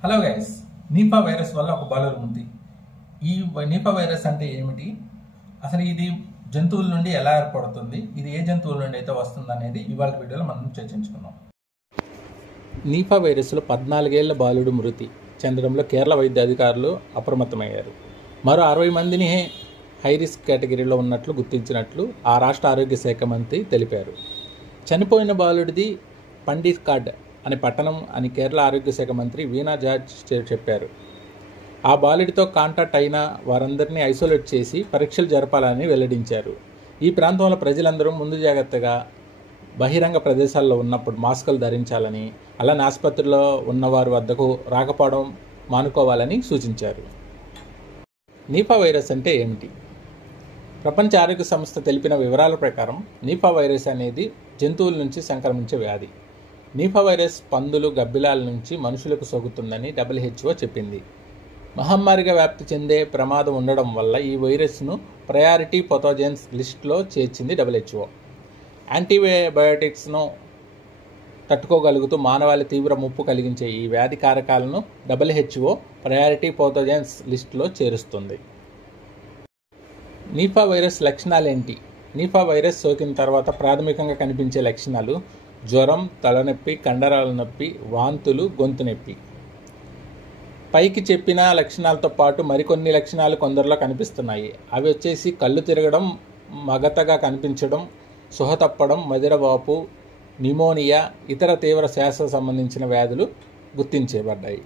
Hello guys, Nipah virus వల్ల ఒక బలర్ ఉంది. ఈ నిపా వైరస్ అంటే ఏమిటి, అసలు ఇది జంతువుల నుండి ఎలా ఏర్పడుతుంది, ఇది ఏ జంతువుల నుండి అయితే వస్తుంది అనేది ఇవాళ వీడియోలో మనం చర్చించుకుందాం. నిపా వైరస్లో 14 ఏళ్ల బాలుడు మృతి చెందడంలో కేరళ వైద్య అధికారులు అప్రమత్తమయ్యారు. మరో 60 మందిని హై రిస్క్ కేటగిరీలో ఉన్నట్లు గుర్తించినట్లు ఆ రాష్ట్ర ఆరోగ్య శాఖ మంత్రి తెలిపారు. చనిపోయిన బాలుడిది పండికాడ్ అనే పట్టణం అని కేరళ ఆరోగ్య శాఖ మంత్రి వీణా జార్జ్ చెప్పారు. ఆ బాలుడితో కాంటాక్ట్ అయిన వారందరినీ ఐసోలేట్ చేసి పరీక్షలు జరపాలని వెల్లడించారు. ఈ ప్రాంతంలో ప్రజలందరూ ముందు జాగ్రత్తగా బహిరంగ ప్రదేశాల్లో ఉన్నప్పుడు మాస్కులు ధరించాలని, అలానే ఆసుపత్రిలో ఉన్నవారి వద్దకు రాకపోవడం మానుకోవాలని సూచించారు. నిపా వైరస్ అంటే ఏమిటి? ప్రపంచ ఆరోగ్య సంస్థ తెలిపిన వివరాల ప్రకారం నిపా వైరస్ అనేది జంతువుల నుంచి సంక్రమించే వ్యాధి. నిపా వైరస్ పందులు, గబ్బిలాల నుంచి మనుషులకు సోకుతుందని WHO చెప్పింది. మహమ్మారిగా వ్యాప్తి చెందే ప్రమాదం ఉండడం వల్ల ఈ వైరస్ను ప్రయారిటీ పథోజన్స్ లిస్టులో చేర్చింది WHO. యాంటీబయాటిక్స్ను తట్టుకోగలుగుతూ మానవాళి తీవ్ర ముప్పు కలిగించే ఈ వ్యాధి కారకాలను WHO ప్రయారిటీ పథోజన్స్ లిస్టులో చేరుస్తుంది. నిపా వైరస్ లక్షణాలేంటి? నిపా వైరస్ సోకిన తర్వాత ప్రాథమికంగా కనిపించే లక్షణాలు జ్వరం, తలనొప్పి, కండరాల నొప్పి, వాంతులు, గొంతు నొప్పి. పైకి చెప్పిన లక్షణాలతో పాటు మరికొన్ని లక్షణాలు కొందరిలో కనిపిస్తున్నాయి. అవి వచ్చేసి కళ్ళు తిరగడం, మగతగా కనిపించడం, సుహ తప్పడం, మదిరవాపు, న్యూమోనియా, ఇతర తీవ్ర శ్వాస సంబంధించిన వ్యాధులు గుర్తించబడ్డాయి.